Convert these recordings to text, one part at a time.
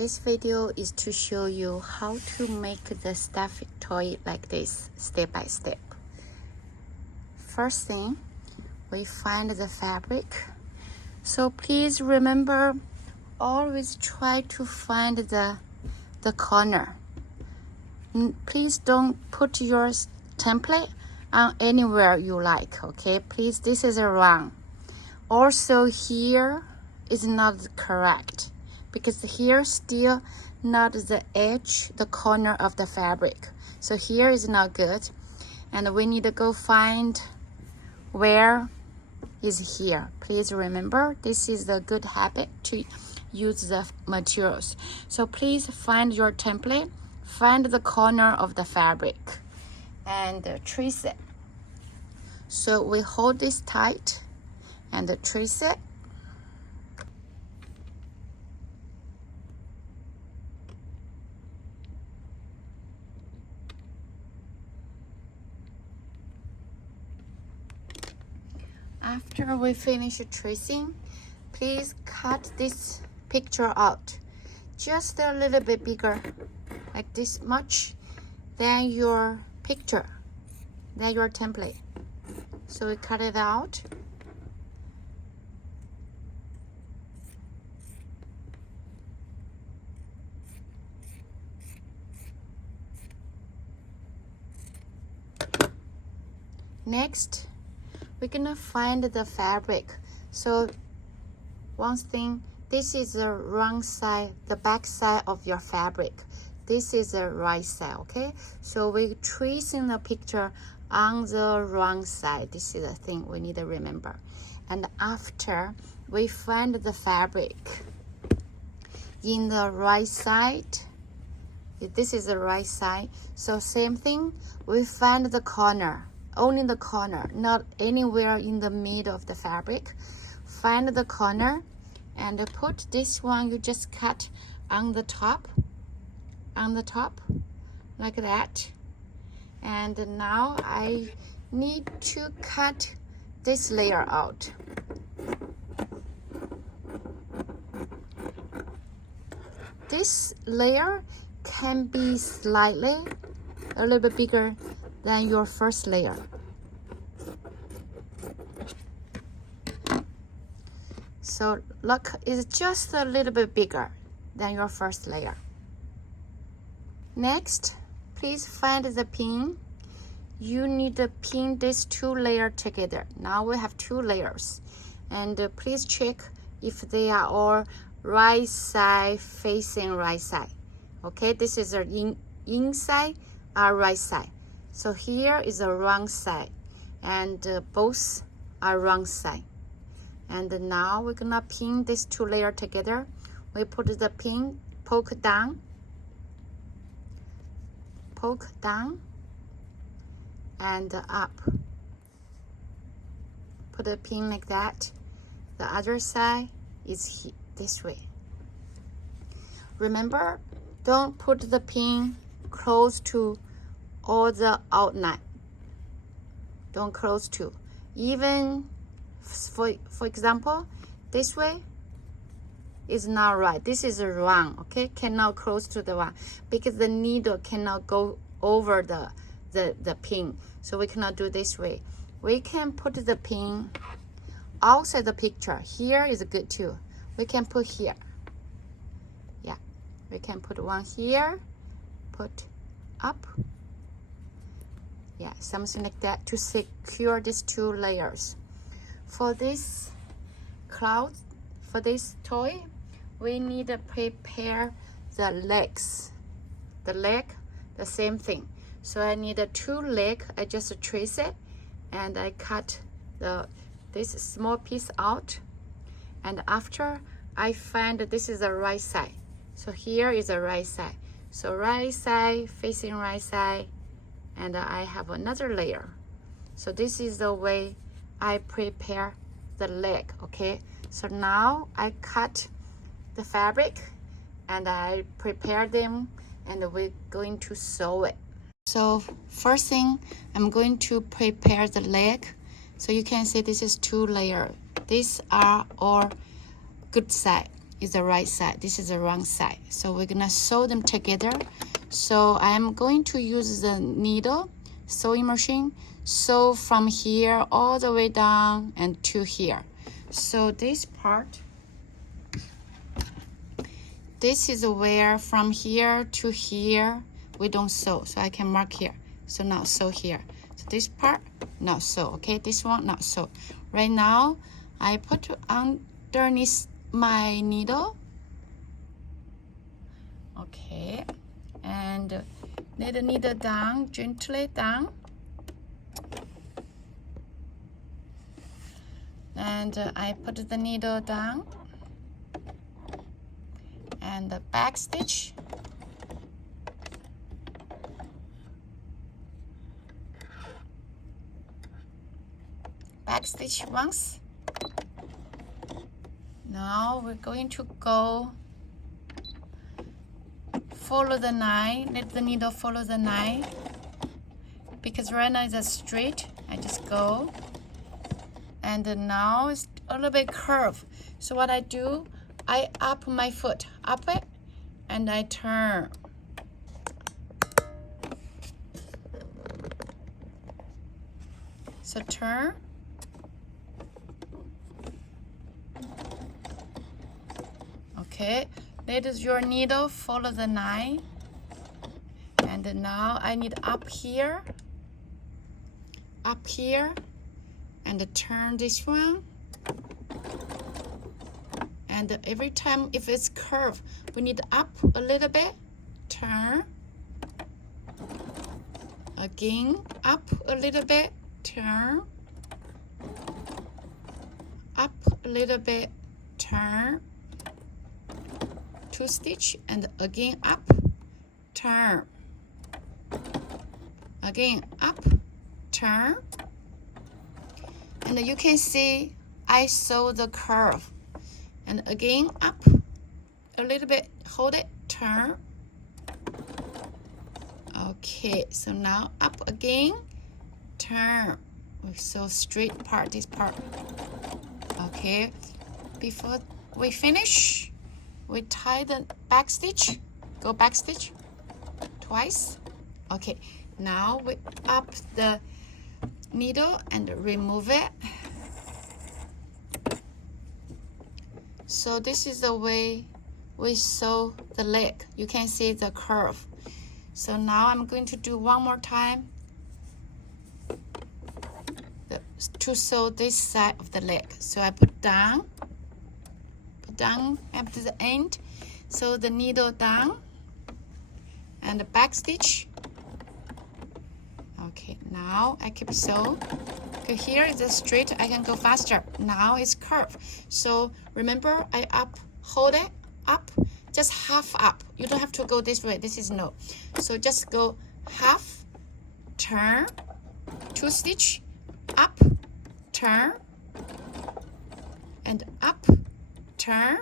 This video is to show you how to make the stuffed toy like this, step by step. First thing, we find the fabric. So please remember, always try to find the corner. Please don't put your template on anywhere you like, okay? Please, this is wrong. Also here is not correct, because here still not the edge, the corner of the fabric. So here is not good. And we need to go find where is here. Please remember, this is a good habit to use the materials. So please find your template, find the corner of the fabric and trace it. So we hold this tight and trace it. After we finish tracing, please cut this picture out just a little bit bigger, like this much, than your picture, than your template. So we cut it out. Next, we're gonna find the fabric. So one thing, this is the wrong side, the back side of your fabric. This is the right side, okay? So we're tracing the picture on the wrong side. This is the thing we need to remember. And after we find the fabric in the right side, this is the right side. So same thing, we find the corner. Only the corner, not anywhere in the middle of the fabric. Find the corner and put this one, you just cut on the top, like that. And now I need to cut this layer out. This layer can be slightly a little bit bigger than your first layer. So look, it's just a little bit bigger than your first layer. Next, please find the pin. You need to pin these two layers together. Now we have two layers. And please check if they are all right side facing right side. Okay, this is the inside or right side. So here is the wrong side, and both are wrong side. And now we're gonna pin these two layers together. We put the pin, poke down, and up. Put the pin like that. The other side is this way. Remember, don't put the pin close to all the outline. Don't close to. Even for example, this way is not right. This is wrong, okay? Cannot close to the one because the needle cannot go over the pin. So we cannot do this way. We can put the pin outside the picture. Here is good too. We can put here. Yeah, we can put one here, put up. Yeah, something like that to secure these two layers. For this cloud, for this toy, we need to prepare the legs. The leg, the same thing. So I need a two leg. I just trace it and I cut this small piece out. And after I find that this is the right side. So here is the right side. So right side facing right side. And I have another layer. So this is the way I prepare the leg, okay? So now I cut the fabric and I prepare them and we're going to sew it. So first thing, I'm going to prepare the leg. So you can see this is two layers. These are all good side. is the right side, this is the wrong side. So we're gonna sew them together. So I'm going to use the needle sewing machine, sew from here all the way down and to here. So this part, this is where from here to here we don't sew, so I can mark here. So now sew here. So this part not sew, okay? This one not sew. Right now I put underneath my needle, okay, and lay the needle down, gently down, and I put the needle down and the back stitch, back stitch once. Now we're going to go follow the line, let the needle follow the line, because right now it's a straight. I just go, and now it's a little bit curved. So what I do, I up my foot, up it, and I turn. So turn. Okay, let your needle follow the line, and now I need up here, and turn this one. And every time if it's curved, we need up a little bit, turn, again up a little bit, turn, up a little bit, turn, 2 stitch, and again up, turn, again up, turn, and you can see I sew the curve, and again up a little bit, hold it, turn. Okay, so now up again, turn. We sew straight part, this part. Okay, before we finish, we tie the back stitch, go back stitch twice. Okay, now we up the needle and remove it. So this is the way we sew the leg. You can see the curve. So now I'm going to do one more time to sew this side of the leg. So I put down up to the end, sew the needle down, and the back stitch. Okay, now I keep sew. Okay, here is a straight, I can go faster. Now it's curved. So remember, I up, hold it up, just half up. You don't have to go this way, this is no. So just go half, turn, 2 stitch, up, turn, and up, turn,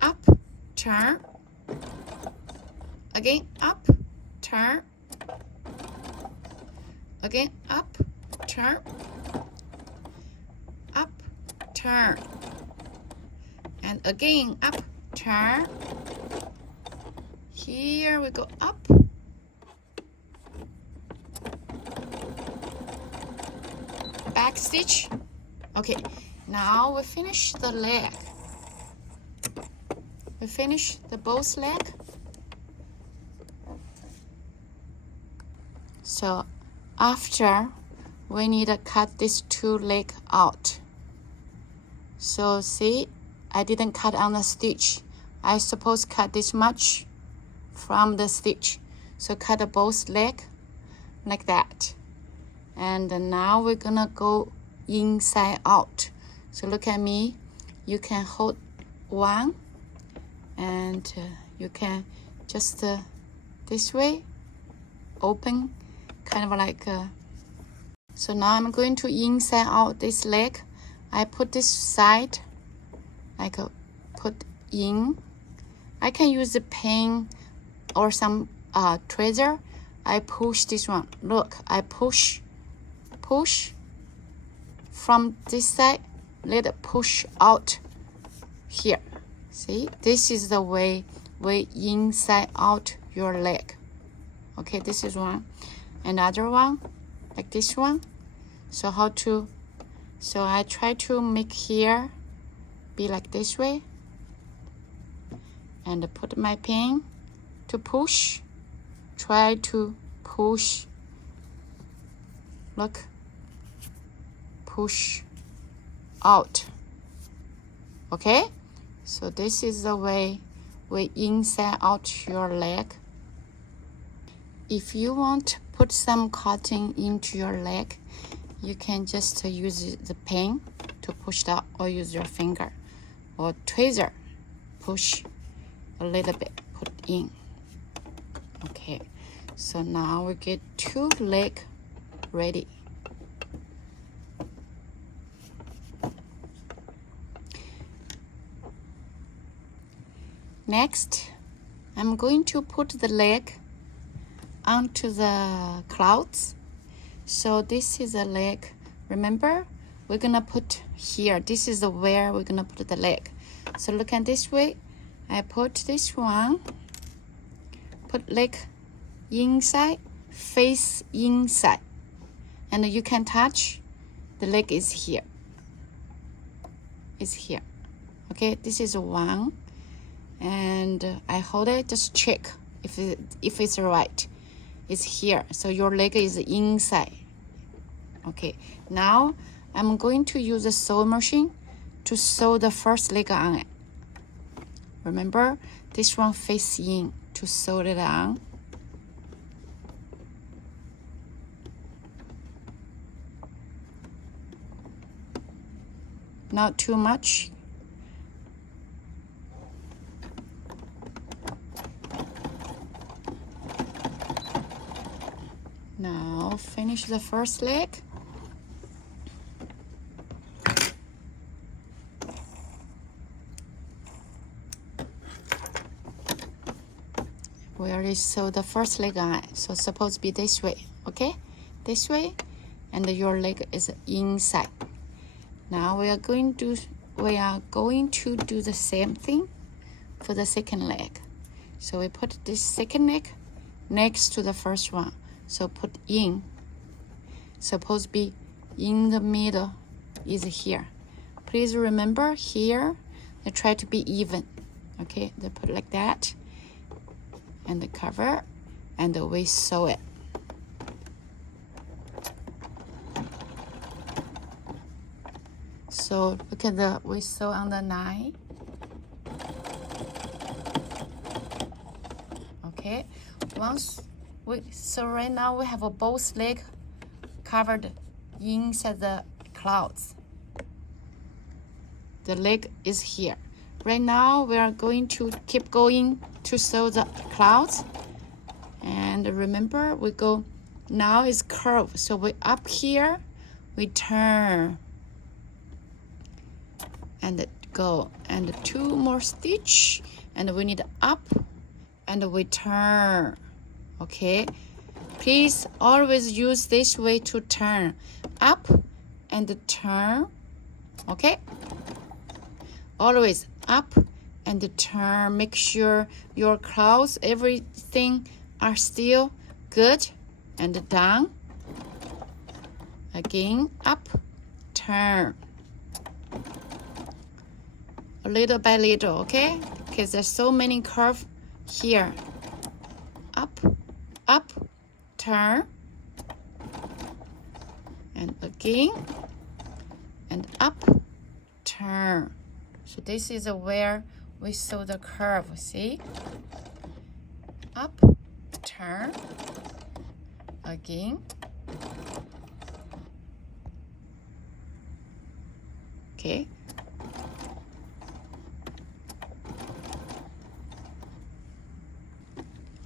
up, turn, again up, turn, again up, turn, up, turn, and again up, turn. Here we go up, back stitch. Okay, now we finish the leg. We finish the both leg. So after, we need to cut these 2 legs out. So see, I didn't cut on the stitch. I suppose cut this much from the stitch. So cut both legs like that. And now we're gonna go inside out. So look at me. You can hold one, and you can just this way open, kind of like so now I'm going to inside out this leg. I put this side, like put in. I can use a pen or some tweezer. I push this one. Look, I push from this side, let it push out here. See, this is the way inside out your leg. Okay, this is one. Another one, like this one. So I try to make here be like this way. And put my pin to push. Try to push. Look. Push out. Okay? So this is the way inside out your leg. If you want to put some cotton into your leg, you can just use the pin to push that, or use your finger or tweezer. Push a little bit, put in. Okay, so now we get 2 legs ready. Next, I'm going to put the leg onto the clouds. So this is a leg. Remember, we're gonna put here. This is where we're gonna put the leg. So look at this way. I put this one. Put leg inside, face inside, and you can touch. The leg is here. It's here. Okay, this is one. And I hold it, just check if it's right. It's here, so your leg is inside. Okay, now I'm going to use a sewing machine to sew the first leg on it. Remember, this one face in to sew it on. Not too much. Now finish the first leg. We already sewed the first leg on it, so supposed to be this way, okay? This way, and your leg is inside. Now we are going to do the same thing for the second leg. So we put this second leg next to the first one. So put in. Supposed to be in the middle is here. Please remember here, they try to be even. Okay, they put like that. And the cover, and we sew it. So look at we sew on the 9. Okay, so right now we have both leg covered inside the clouds. The leg is here. Right now we are going to keep going to sew the clouds. And remember, we go, now it's curved. So we up here, we turn and go, and 2 more stitch, and we need up and we turn. Okay, please always use this way to turn, up and turn. Okay, always up and turn. Make sure your clouds, everything are still good, and down. Again, up, turn. A little by little, okay? Because there's so many curves here. Up, turn, and again, and up, turn. So this is where we sew the curve, see? Up, turn, again, okay.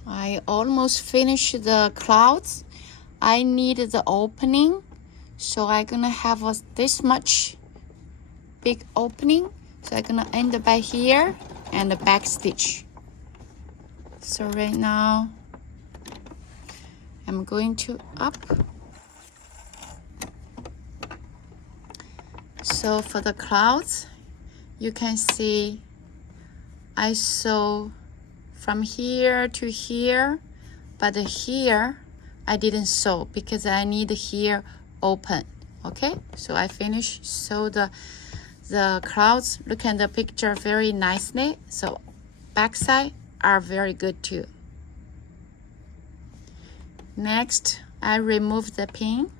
I almost finished the clouds. I need the opening, so I'm gonna have this much big opening. So I'm gonna end by here and the back stitch. So right now I'm going to up. So for the clouds, you can see I sew from here to here, but here I didn't sew because I need here open. Okay, so I finished sew the clouds. Look at the picture very nicely. So backside are very good too. Next, I remove the pin.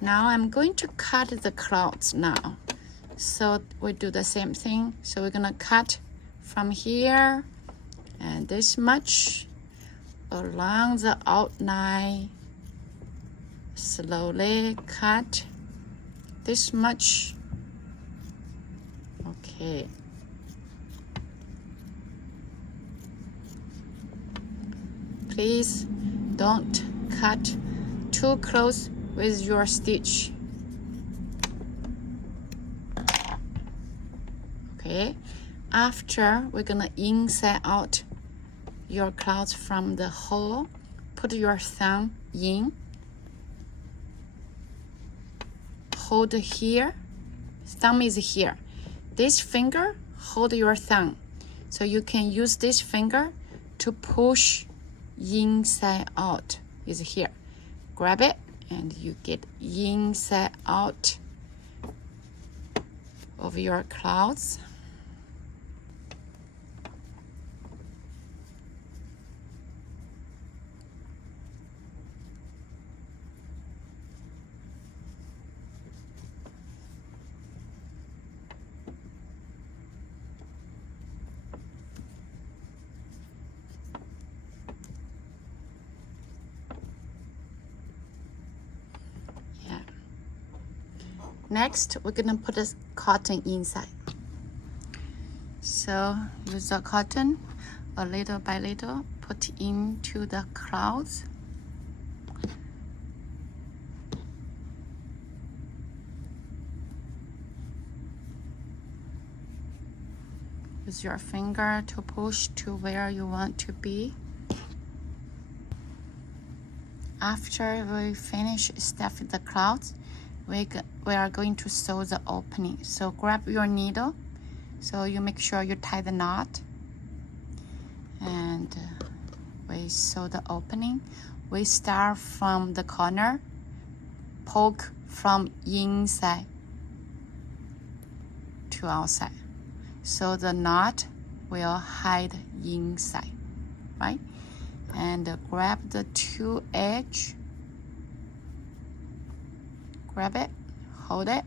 Now I'm going to cut the clouds now. So we do the same thing. So we're gonna cut from here and this much along the outline. Slowly cut this much. Okay. Please don't cut too close with your stitch. Okay, after we're gonna inside out your clouds from the hole. Put your thumb in, hold here, thumb is here. This finger, hold your thumb. So you can use this finger to push inside out, is here. Grab it and you get inside out of your clouds. Next, we're gonna put this cotton inside. So use the cotton, a little by little, put into the clouds. Use your finger to push to where you want to be. After we finish stuffing the clouds, we are going to sew the opening. So grab your needle, so you make sure you tie the knot, and we sew the opening. We start from the corner, poke from inside to outside, so the knot will hide inside, right? And grab the two edge, grab it, hold it,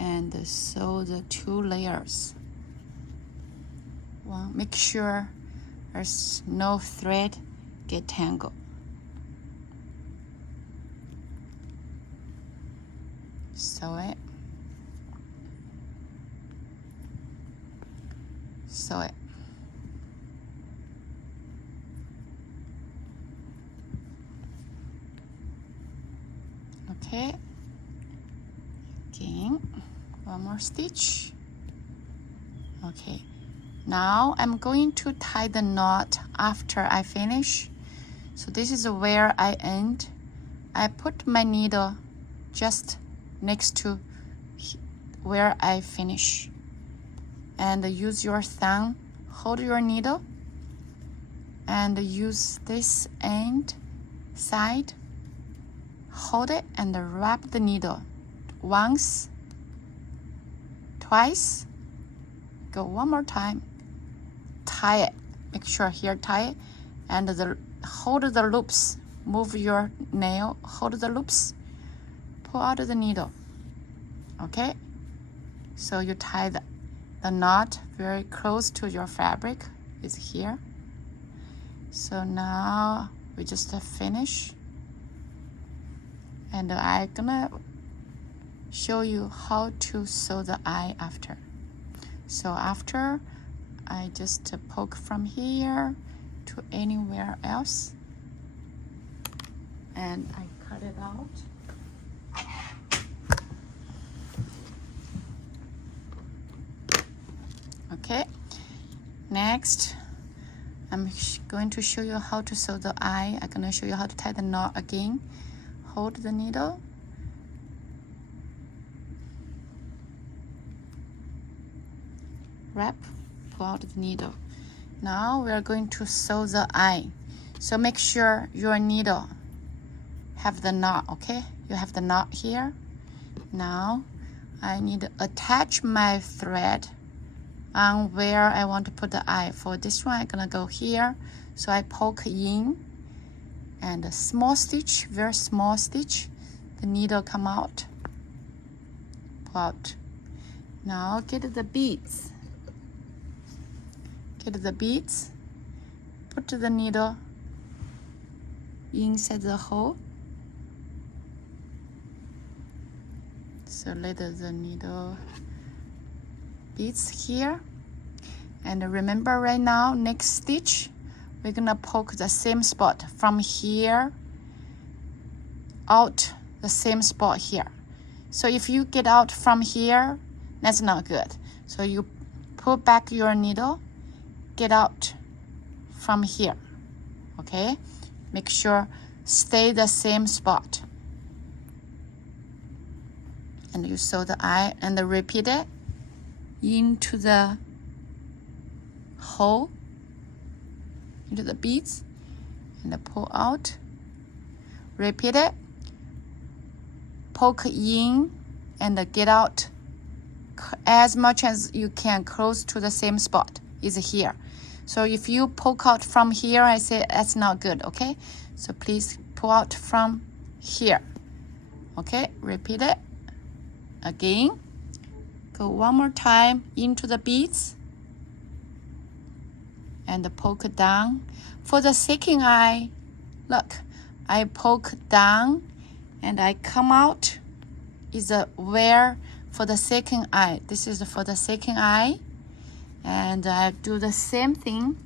and sew the two layers. Well, make sure there's no thread get tangled. Sew it, sew it. Okay, again, one more stitch. Okay, now I'm going to tie the knot after I finish. So this is where I end. I put my needle just next to where I finish, and use your thumb, hold your needle, and use this end side, hold it and wrap the needle once, twice, go one more time, tie it, make sure here tie it, and hold the loops, move your nail, hold the loops, pull out the needle. Okay, so you tie the knot very close to your fabric, is here. So now we just finish, and I'm gonna show you how to sew the eye after. So after, I just poke from here to anywhere else, and I cut it out. Okay, next I'm going to show you how to sew the eye. I'm gonna show you how to tie the knot again. Hold the needle, wrap, pull out the needle. Now we are going to sew the eye. So make sure your needle have the knot, okay? You have the knot here. Now I need to attach my thread on where I want to put the eye. For this one, I'm gonna go here. So I poke in and a small stitch, very small stitch. The needle come out, pull out. Now get the beads. Get the beads, put the needle inside the hole. So let the needle beads here. And remember right now, next stitch, we're gonna poke the same spot from here out, the same spot here. So if you get out from here, that's not good. So you pull back your needle, get out from here, okay? Make sure stay the same spot. And you sew the eye and repeat it into the hole, into the beads, and pull out. Repeat it. Poke in and get out as much as you can, close to the same spot is here. So if you poke out from here, I say that's not good, okay? So please pull out from here. Okay, repeat it again. Go one more time into the beads and poke down. For the second eye, look, I poke down and I come out is where for the second eye. This is for the second eye. And I do the same thing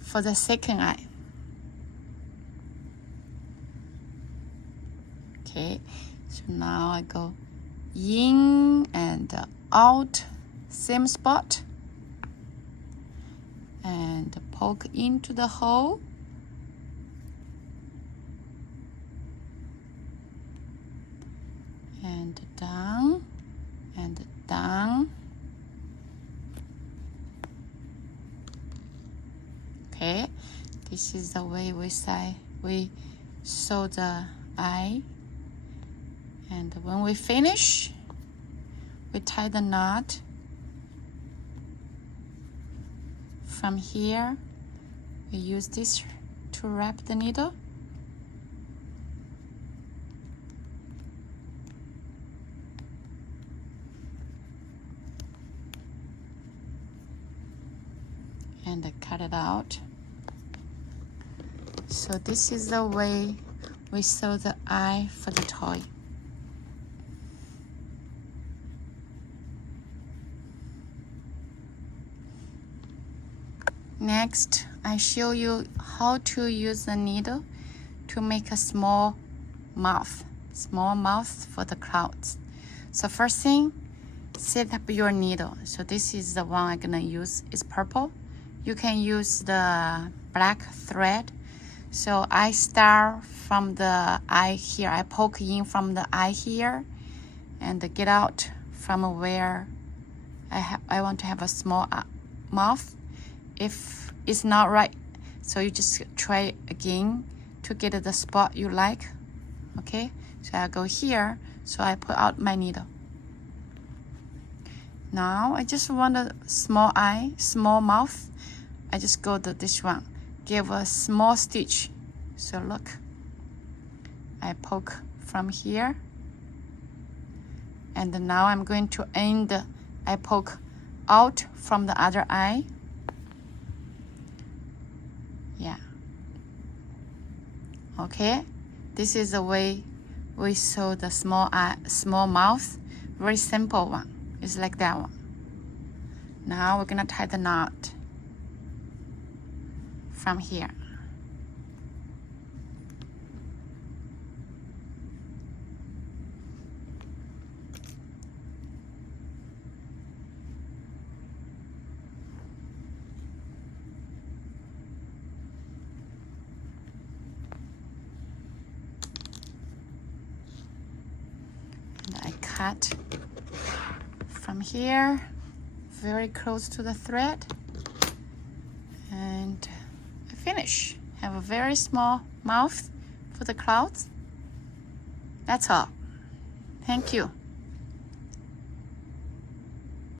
for the second eye. Okay, so now I go in and out, same spot, and poke into the hole. And down, and down. Okay, this is the way we sew the eye. And when we finish, we tie the knot from here. We use this to wrap the needle. And cut it out. So this is the way we sew the eye for the toy. Next, I show you how to use the needle to make a small mouth for the clouds. So first thing, set up your needle. So this is the one I'm gonna use. It's purple. You can use the black thread. So I start from the eye here. I poke in from the eye here and get out from where I want to have a small mouth. If it's not right, so you just try again to get the spot you like. Okay, so I go here, so I put out my needle. Now I just want a small eye, small mouth. I just go to this one, give a small stitch. So look, I poke from here, and now I'm going to end. I poke out from the other eye. Yeah. Okay, this is the way we sew the small eye, small mouth. Very simple one. It's like that one. Now we're gonna tie the knot from here. And I cut from here. very close to the thread, and finish. Have a very small mouth for the clouds. That's all. Thank you.